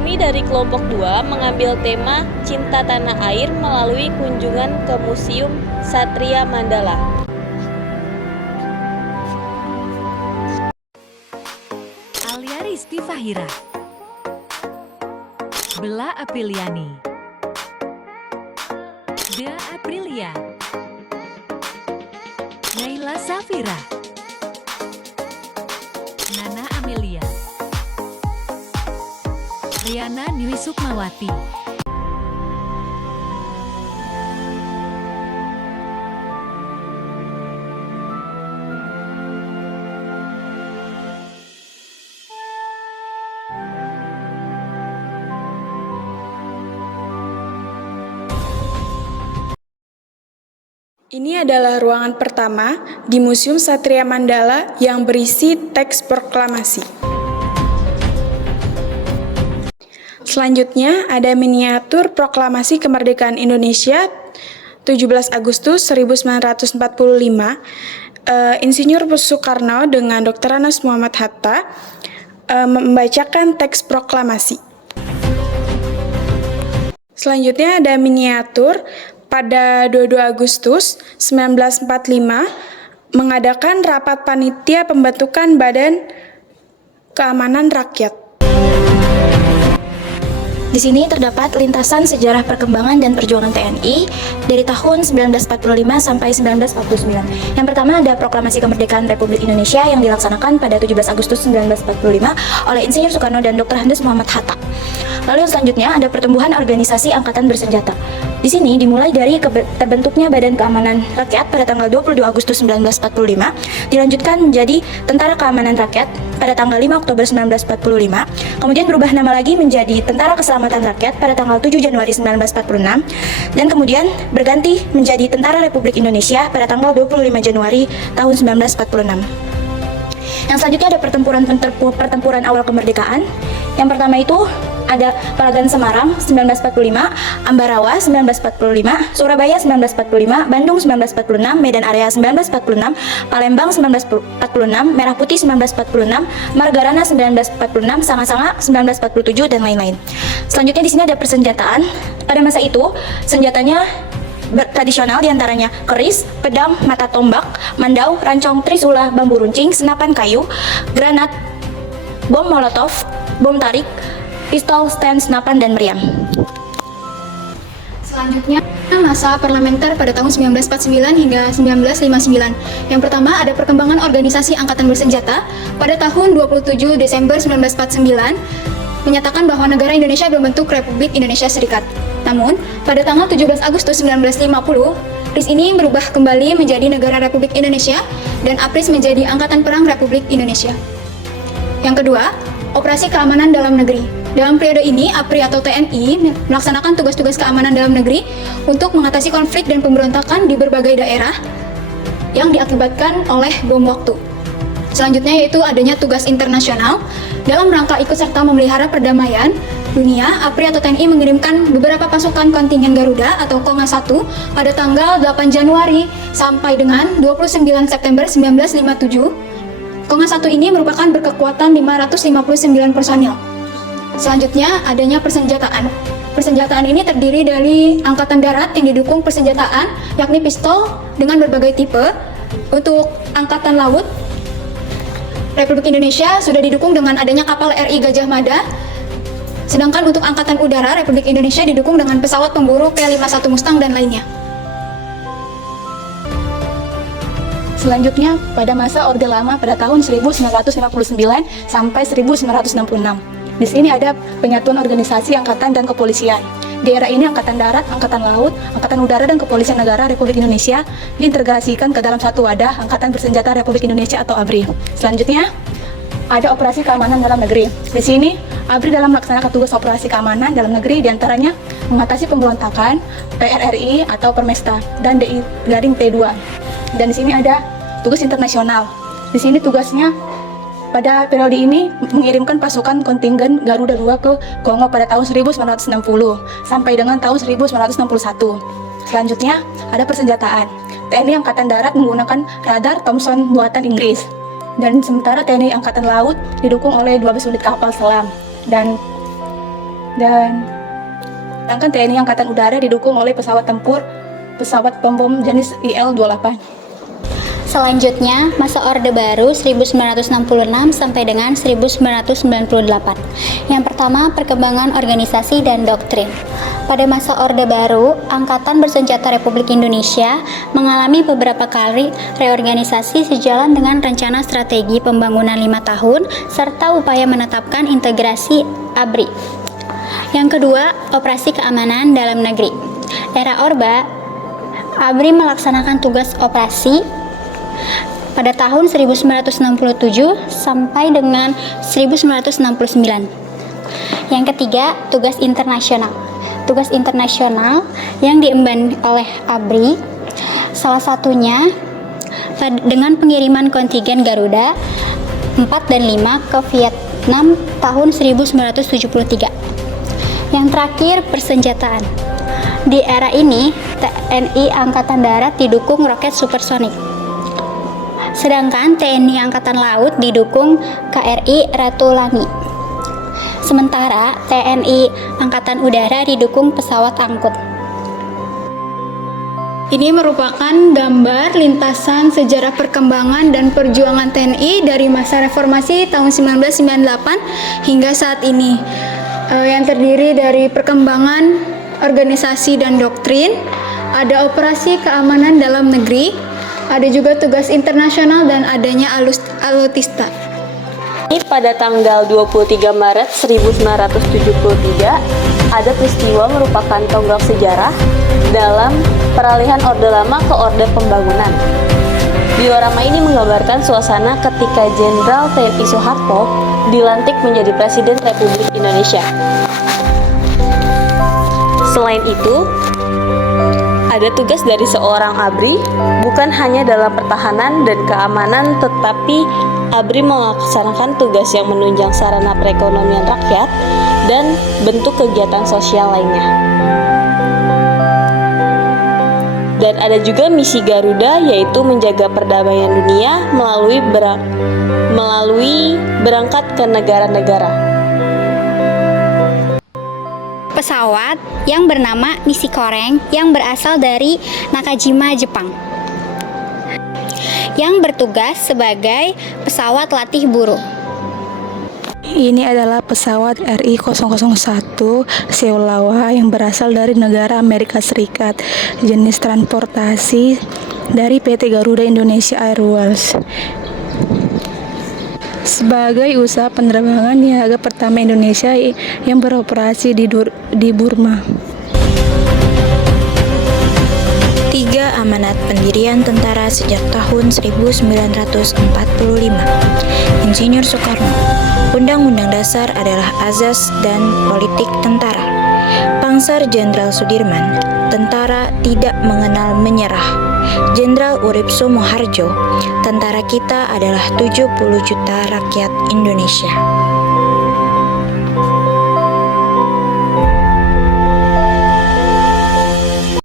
Kami dari kelompok 2 mengambil tema Cinta Tanah Air melalui kunjungan ke Museum Satria Mandala. Alia Rizky Fahira, Bella Apriliani, Dea Aprilia, Naila Safira, Nana Amelia, Riana Nwi Sukmawati. Ini adalah ruangan pertama di Museum Satria Mandala yang berisi teks proklamasi. Selanjutnya ada miniatur proklamasi kemerdekaan Indonesia 17 Agustus 1945. Insinyur Soekarno dengan Dr. Anas Muhammad Hatta membacakan teks proklamasi. Selanjutnya ada miniatur pada 22 Agustus 1945 mengadakan rapat panitia pembentukan Badan Keamanan Rakyat. Di sini terdapat lintasan sejarah perkembangan dan perjuangan TNI dari tahun 1945 sampai 1949. Yang pertama ada Proklamasi Kemerdekaan Republik Indonesia yang dilaksanakan pada 17 Agustus 1945 oleh Insinyur Soekarno dan Dr. Andes Muhammad Hatta. Lalu yang selanjutnya ada pertumbuhan organisasi angkatan bersenjata. Di sini dimulai dari terbentuknya Badan Keamanan Rakyat pada tanggal 22 Agustus 1945, dilanjutkan menjadi Tentara Keamanan Rakyat pada tanggal 5 Oktober 1945, kemudian berubah nama lagi menjadi Tentara Keselamatan Rakyat pada tanggal 7 Januari 1946, dan kemudian berganti menjadi Tentara Republik Indonesia pada tanggal 25 Januari tahun 1946. Yang selanjutnya ada pertempuran awal kemerdekaan. Yang pertama itu ada Palagan Semarang 1945, Ambarawa 1945, Surabaya 1945, Bandung 1946, Medan Area 1946, Palembang 1946, Merah Putih 1946, Margarana 1946, Sanga-Sanga 1947 dan lain-lain. Selanjutnya di sini ada persenjataan. Pada masa itu senjatanya tradisional diantaranya keris, pedang, mata tombak, mandau, rancong, trisula, bambu runcing, senapan kayu, granat, bom molotov, bom tarik, pistol, stand, senapan, dan meriam. Selanjutnya, masa parlementer pada tahun 1949 hingga 1959. Yang pertama ada perkembangan organisasi angkatan bersenjata pada tahun 27 Desember 1949 menyatakan bahwa negara Indonesia berbentuk Republik Indonesia Serikat. Namun, pada tanggal 17 Agustus 1950, RIS ini berubah kembali menjadi Negara Republik Indonesia dan APRIS menjadi Angkatan Perang Republik Indonesia. Yang kedua, operasi keamanan dalam negeri. Dalam periode ini, APRI atau TNI melaksanakan tugas-tugas keamanan dalam negeri untuk mengatasi konflik dan pemberontakan di berbagai daerah yang diakibatkan oleh bom waktu. Selanjutnya yaitu adanya tugas internasional. Dalam rangka ikut serta memelihara perdamaian dunia, APRI atau TNI mengirimkan beberapa pasukan kontingen Garuda atau Konga 1 pada tanggal 8 Januari sampai dengan 29 September 1957. Konga 1 ini merupakan berkekuatan 559 personil. Selanjutnya adanya persenjataan. Persenjataan ini terdiri dari angkatan darat yang didukung persenjataan yakni pistol dengan berbagai tipe. Untuk angkatan laut Republik Indonesia sudah didukung dengan adanya kapal RI Gajah Mada. Sedangkan untuk angkatan udara Republik Indonesia didukung dengan pesawat pemburu P-51 Mustang dan lainnya. Selanjutnya, pada masa Orde Lama pada tahun 1959 sampai 1966. Di sini ada penyatuan organisasi angkatan dan kepolisian. Di era ini Angkatan Darat, Angkatan Laut, Angkatan Udara, dan Kepolisian Negara Republik Indonesia diintegrasikan ke dalam satu wadah Angkatan Bersenjata Republik Indonesia atau ABRI. Selanjutnya, ada operasi keamanan dalam negeri. Di sini, ABRI dalam melaksanakan tugas operasi keamanan dalam negeri diantaranya mengatasi pemberontakan, PRRI atau Permesta, dan DI garing P2. Dan di sini ada tugas internasional. Di sini tugasnya pada periode ini mengirimkan pasukan kontingen Garuda II ke Kongo pada tahun 1960 sampai dengan tahun 1961. Selanjutnya ada persenjataan. TNI Angkatan Darat menggunakan radar Thomson buatan Inggris. Dan sementara TNI Angkatan Laut didukung oleh 12 unit kapal selam. Dan Dan sedangkan TNI Angkatan Udara didukung oleh pesawat tempur, pesawat pembom jenis IL-28. Selanjutnya, masa Orde Baru 1966 sampai dengan 1998. Yang pertama, perkembangan organisasi dan doktrin. Pada masa Orde Baru, Angkatan Bersenjata Republik Indonesia mengalami beberapa kali reorganisasi sejalan dengan rencana strategi pembangunan 5 tahun serta upaya menetapkan integrasi ABRI. Yang kedua, operasi keamanan dalam negeri. Era Orba, ABRI melaksanakan tugas operasi pada tahun 1967 sampai dengan 1969. Yang ketiga, tugas internasional. Tugas internasional yang diemban oleh ABRI salah satunya dengan pengiriman kontingen Garuda 4 dan 5 ke Vietnam tahun 1973. Yang terakhir, persenjataan. Di era ini, TNI Angkatan Darat didukung roket supersonik. Sedangkan TNI Angkatan Laut didukung KRI Ratulangi. Sementara TNI Angkatan Udara didukung pesawat angkut. Ini merupakan gambar lintasan sejarah perkembangan dan perjuangan TNI dari masa reformasi tahun 1998 hingga saat ini, yang terdiri dari perkembangan organisasi dan doktrin, ada operasi keamanan dalam negeri, ada juga tugas internasional dan adanya alutsista. Pada tanggal 23 Maret 1973, ada peristiwa merupakan tonggak sejarah dalam peralihan Orde Lama ke Orde Pembangunan. Diorama ini menggambarkan suasana ketika Jenderal TNI Soeharto dilantik menjadi Presiden Republik Indonesia. Selain itu, ada tugas dari seorang ABRI, bukan hanya dalam pertahanan dan keamanan, tetapi ABRI melaksanakan tugas yang menunjang sarana perekonomian rakyat dan bentuk kegiatan sosial lainnya. Dan ada juga misi Garuda, yaitu menjaga perdamaian dunia melalui berangkat ke negara-negara. Pesawat yang bernama Nishikoren yang berasal dari Nakajima, Jepang, yang bertugas sebagai pesawat latih buruh. Ini adalah pesawat RI-001 Seoulawa yang berasal dari negara Amerika Serikat, jenis transportasi dari PT Garuda Indonesia Airways. Sebagai usaha penerbangan niaga pertama Indonesia yang beroperasi di Burma. 3 amanat pendirian tentara sejak tahun 1945. Insinyur Soekarno. Undang-Undang Dasar adalah azas dan politik tentara. Pangsar Jenderal Sudirman. Tentara tidak mengenal menyerah. Jenderal Urip Sumoharjo. Tentara kita adalah 70 juta rakyat Indonesia.